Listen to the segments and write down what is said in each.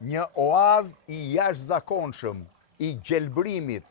një oaz i jashtëzakonshëm i gjelbrimit,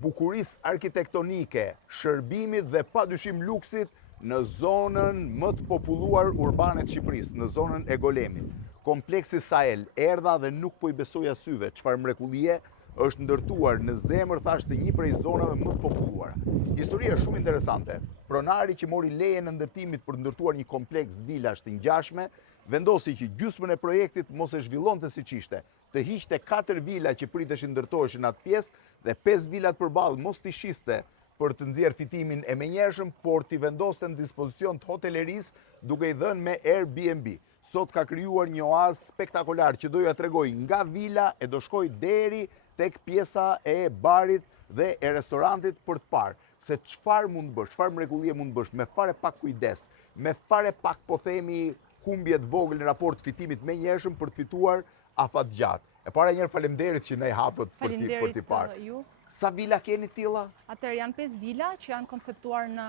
bukurisë arkitektonike, shërbimit dhe padyshim luksit në zonën më të populluar urbane të Shqipërisë, në zonën e Golemit. Kompleksi Sahel erdha dhe nuk po i besoja syve çfarë mrekullie është ndërtuar në zemër thash të një prej zonave më të populluara. Historia është shumë interesante. Pronari që mori lejen e ndërtimit për të ndërtuar një kompleks vilash të ngjashme, vendosi që gjysmën e projektit mos e zhvillonte siç ishte, të hiqte 4 vila që priteshin ndërtoheshin atë pjesë dhe 5 vilat përballë mos t'i shiste për të nxjerrë fitimin e menjëhershëm, por t'i vendoste në dispozicion të hotelerisë duke i dhënë me Airbnb. Sot ka krijuar një oazë spektakolar që do ja tregoj nga vila e do shkoj deri tek pjesa e barit dhe e restorantit për të parë se çfarë mund të bësh, çfarë mrekullie mund të bësh me fare pak kujdes, me fare pak po themi humbje të vogël në raport të fitimit menjëhershëm për të fituar afatgjatë. E para njëherë faleminderit që na i hapët për t'i parë. Ju. Sa vila keni tilla? Atëherë janë 5 vila që janë konceptuar në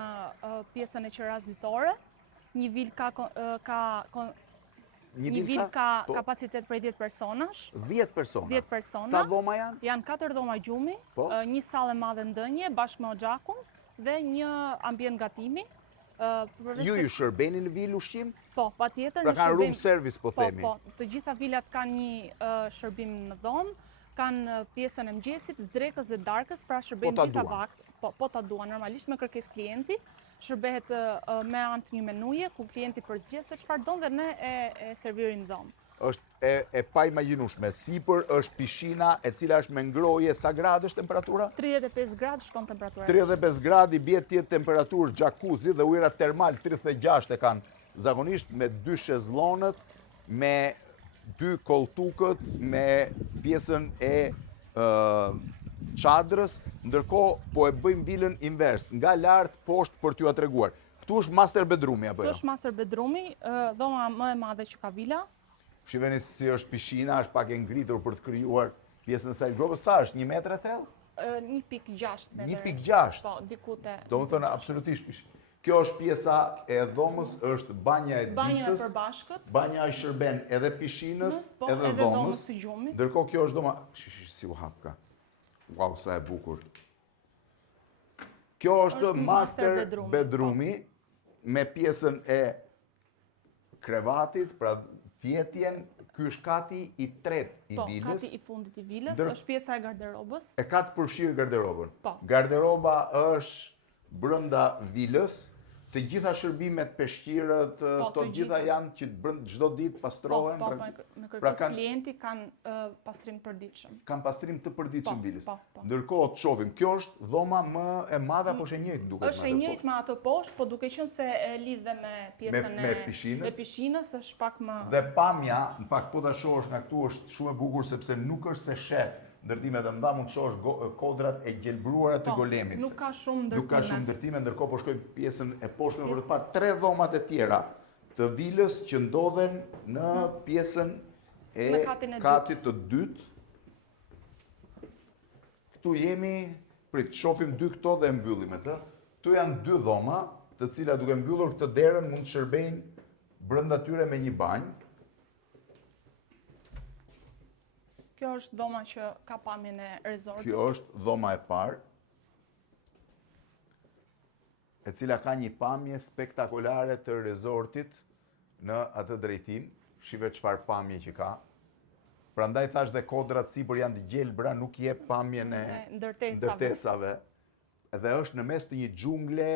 pjesën e qeras ditore. Një vilë ka kapacitet për 10 personash. 10 persona. 10 persona. Sa dhoma janë? Janë 4 dhoma gjumi, një sallë e madhe ndënje bashkë me oxhakun dhe një ambient gatimi. Ju shërbeni në vilë ushqim? Po, patjetër. Pra kanë room service po themi. Po, të gjitha vilat kanë një shërbim në dhomë, kanë pjesën e mëngjesit, drekës dhe darkës, pra shërbejnë gjitha vakt. Po ta duan, normalisht me kërkesë klienti. Shërbehet me anë të një menuje, ku klienti përzgjedh se çfarë don dhe ne e servirin në dhomë. Është e pa imagjinueshme. Sipër është pishina e cila është me ngrohje, sa gradë është temperatura? 35 gradë shkon temperatura. 35 gradë i bie të jetë temperaturë jacuzzi dhe ujëra termal 36 e kanë zakonisht me 2 shezllonët, me 2 koltukët, me pjesën e çadrës, ndërkohë po e bëjmë vilën invers, nga lart poshtë për t'ju treguar. Këtu është master bedroomi apo jo? Këtu është master bedroomi, dhoma më e madhe që ka vila. Shiheni si është pishina, është pak e ngritur për të krijuar pjesën e saj gropës. Sa është? 1 metër e thellë? 1.6 metër. 1.6. Po, diku te. Domethënë absolutisht pishina. Kjo është pjesa e dhomës, është banja e ditës. Banja e përbashkët. Banja i shërben edhe pishinës, edhe dhomës. Dhomës së gjumit. Ndërkohë kjo është dhoma, si u hap ka. Wow, sa e bukur. Kjo është master bedroomi me pjesën e krevatit, pra thjetjen. Ky është kati i tretë i vilës. Po, kati i fundit i vilës, është pjesa e garderobës. E ka të përfshirë garderobën. Po. Garderoba është brenda vilës, të gjitha shërbimet, peshqirët, të gjitha janë që çdo ditë pastrohen. Po, me kërkesë klienti kanë pastrim të përditshëm. Kanë pastrim të përditshëm vilës. Po. Ndërkohë të shohim, kjo është dhoma më e madhe apo është e njëjtë duket? Është e njëjtë me atë poshtë, po duke qenë se e lidh dhe me pjesën e pishinës, është pak më. Dhe pamja, në fakt po ta shohësh nga këtu është shumë e bukur sepse nuk është se sheh ndërtimet e mëdha, mund të shohësh kodrat e gjelbruara të Golemit. Nuk ka shumë ndërtime. Nuk ka shumë ndërtime, ndërkohë po shkoj pjesën e poshtme për të parë 3 dhomat e tjera të vilës që ndodhen në pjesën e katit të dytë. Këtu jemi, prit, shohim 2 këto dhe e mbyllim atë. Këtu janë 2 dhoma, të cilat duke mbyllur këtë derën mund të shërbejnë brenda tyre me një banjë. Kjo është dhoma që ka pamjen e resortit. Kjo është dhoma e parë, e cila ka një pamje spektakolare të resortit në atë drejtim. Shive çfarë pamje që ka. Prandaj thash dhe kodrat sipër janë të gjelbra, nuk jep pamjen e ndërtesave. Dhe është në mes të një xhungle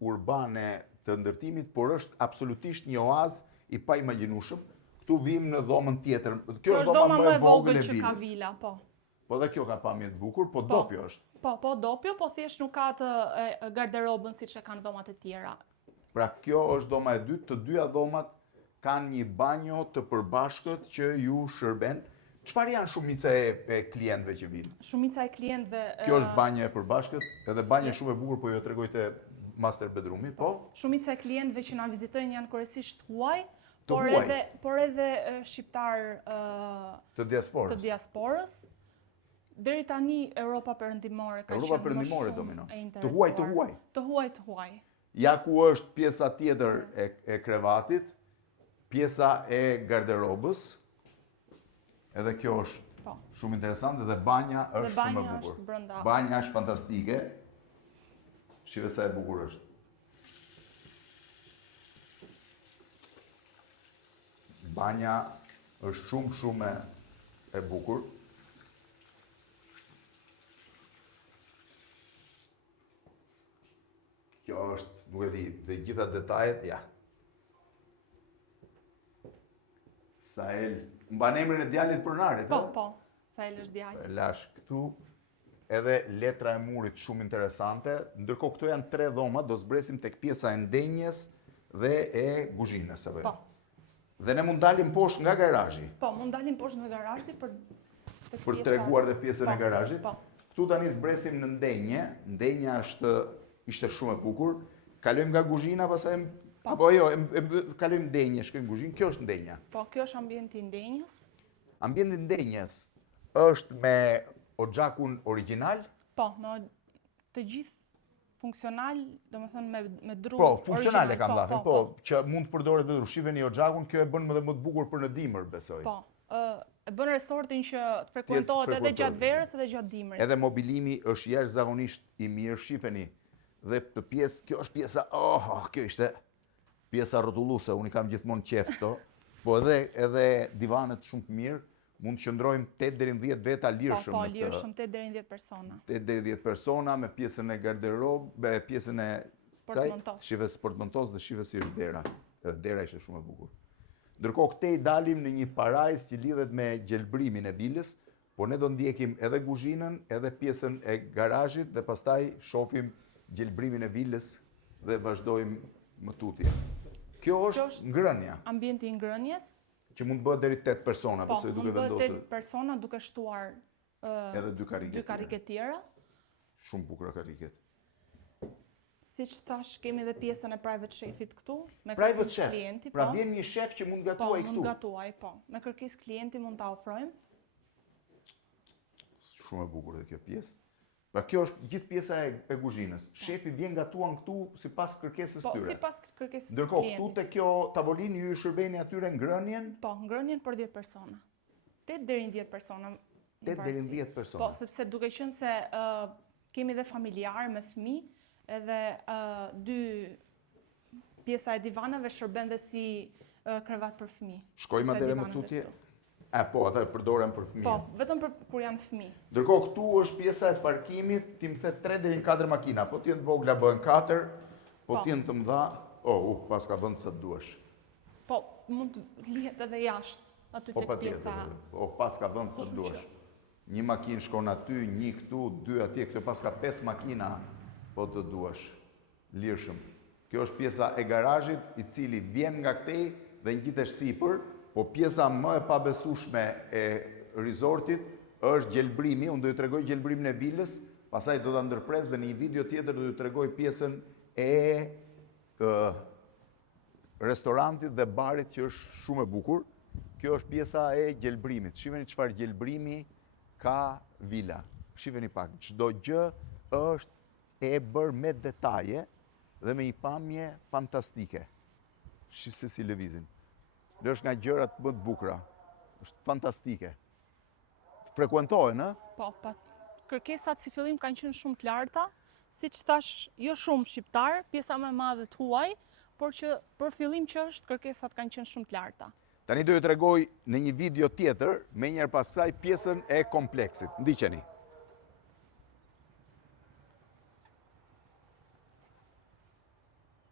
urbane të ndërtimit, por është absolutisht një oazë i pa imagjinueshëm. Këtu vim në dhomën tjetër. Kjo është dhoma më e vogël që ka vila, po. Po dhe kjo ka pamje të bukur, po dopjo është. Po dopjo, po thjesht nuk ka të garderobën siç e kanë dhomat e tjera. Pra kjo është dhoma e dytë, të dyja dhomat kanë një banjo të përbashkët që ju shërben. Çfarë janë shumica e klientëve që vinë? Shumica e klientëve. Kjo është banja e përbashkët, edhe banja shumë e bukur, po ju tregoj te master bedroomi, po. Shumica e klientëve që na vizitojnë janë kryesisht huaj. Por edhe shqiptar të diasporës. Deri tani Europa Perëndimore ka qenë më shumë e interesuar. Të huaj. Të huaj. Ja ku është pjesa tjetër e krevatit, pjesa e garderobës, Edhe kjo është Po. shumë interesante dhe banja është shumë e banja bukur. është brenda. Banja është fantastike. Shive sa e bukur është. Banja është shumë e bukur. Kjo është, nuk e di, dhe gjitha detajet, ja. Sael, mban emrin e djalit pronarit, Po, Sael është djali. Lash këtu, edhe letra e murit shumë interesante, ndërkohë këto janë 3 dhoma, do zbresim tek pjesa e ndenjes dhe e kuzhinës. Po. Dhe ne mund dalim poshtë nga garazhi. Po, mund dalim poshtë nga garazhi për treguar dhe pjesën e garazhit. Po. Këtu tani zbresim në ndenje. Ndenja ishte shumë e bukur. Kalojmë nga kuzhina, pastaj apo jo, kalojmë ndenje, shkojmë kuzhinë. Kjo është ndenja. Po, kjo është ambienti i ndenjes. Ambienti i ndenjes është me oxhakun origjinal? Po, me të gjithë funksional, domethënë me dru. Po, funksionale kam thënë, po, që mund të përdoret me dru. Shiheni oxhakun, kjo e bën edhe më të bukur për në dimër, besoj. Po, e bën resortin që të frekuentohet edhe gjatë verës edhe gjatë dimrit. Edhe mobilimi është jashtëzakonisht i mirë, shifeni. Dhe të pjesë, kjo është pjesa, kjo ishte pjesa rrotulluese, unë i kam gjithmonë qef këto, po edhe divanet shumë të mirë, mund të qëndrojmë 8 deri në 10 veta lirshëm. Po, lirshëm 8 deri në 10 persona. 8 deri në 10 persona me pjesën e garderobë, pjesën e shives portmantos dhe shives si dera. Edhe dera ishte shumë e bukur. Ndërkohë këtej dalim në një parajs që lidhet me gjelbrimin e vilës, por ne do ndjekim edhe kuzhinën, edhe pjesën e garazhit dhe pastaj shohim gjelbrimin e vilës dhe vazhdojmë më tutje. Kjo është ngrënja. Ambienti i ngrënjes. Që mund bëhet deri 8 persona, besoj duke vendosur. Po, mund bëhet 8 persona duke shtuar edhe 2 karike tjera. Shumë bukura kariket. Siç thash, kemi edhe pjesën e private chefit këtu, me private kërkesë klienti. Pra vjen një shef që mund gatuaj këtu. Po, mund gatuaj, po. Me kërkesë klienti mund ta ofrojmë. Shumë e bukur dhe kjo pjesë. Pra kjo është gjithë pjesa e kuzhinës. Shefi vjen gatuan këtu sipas kërkesës tyre. Po, sipas kërkesës klientit. Ndërkohë këtu te kjo tavolinë ju i shërbeni atyre ngrënien? Po, ngrënien për 10 persona. 8 deri në 10 persona. 8 deri në 10 persona. Po, sepse duke qenë se kemi dhe familjar me fëmijë, edhe 2 pjesa e divaneve shërben dhe si krevat për fëmijë. Shkojmë atëherë më tutje. Po, ata e përdoren për fëmijë. Po, vetëm për kur janë fëmijë. Ndërkohë këtu është pjesa e parkimit, ti më the 3 deri në 4 makina, po ti të vogla bëhen 4, po ti të mëdha, pas ka vend sa duash. Po, mund të lihet edhe jashtë aty tek pjesa. Po, pas ka vend sa duash. Një makinë shkon aty, një këtu, 2 atje, këtu pas ka 5 makina, po të duash. Lirshëm. Kjo është pjesa e garazhit, i cili vjen nga këtej dhe ngjitet sipër. Po pjesa më e pabesueshme e resortit është gjelbrimi, unë do ju tregoj gjelbrimin e vilës, pastaj do ta ndërpres dhe në një video tjetër do ju tregoj pjesën e restorantit dhe barit që është shumë e bukur. Kjo është pjesa e gjelbrimit. Shiheni çfarë gjelbrimi ka vila. Shiheni pak, çdo gjë është e bërë me detaje dhe me një pamje fantastike. Shihni si lëvizin. Dhe është nga gjërat më të bukura. Është fantastike. Frekuentohen, ë? Po, kërkesat si fillim kanë qenë shumë të larta, siç thash, jo shumë shqiptar, pjesa më e madhe të huaj, por që për fillim që është kërkesat kanë qenë shumë të larta. Tani do ju tregoj në një video tjetër, menjëherë pas kësaj pjesën e kompleksit. Ndiqeni.